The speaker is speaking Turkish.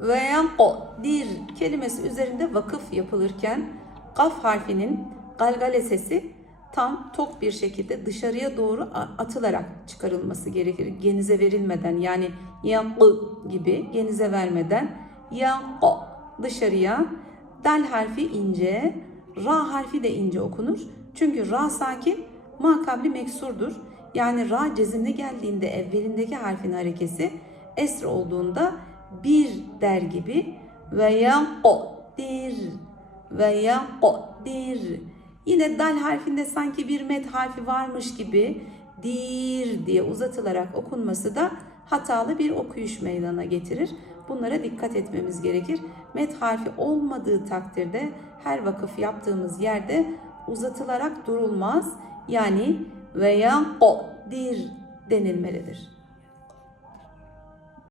veya dir kelimesi üzerinde vakıf yapılırken kaf harfinin galgale sesi tam tok bir şekilde dışarıya doğru atılarak çıkarılması gerekir. Genize verilmeden yani yankı gibi genize vermeden yankı dışarıya dal harfi ince, ra harfi de ince okunur. Çünkü ra sakin, ma kabli meksurdur. Yani ra cezimli geldiğinde evvelindeki harfin harekesi esr olduğunda bir der gibi veya dir veya dir. Yine dal harfinde sanki bir met harfi varmış gibi dir diye uzatılarak okunması da hatalı bir okuyuş meydana getirir. Bunlara dikkat etmemiz gerekir. Met harfi olmadığı takdirde her vakıf yaptığımız yerde uzatılarak durulmaz. Yani veya dir denilmelidir.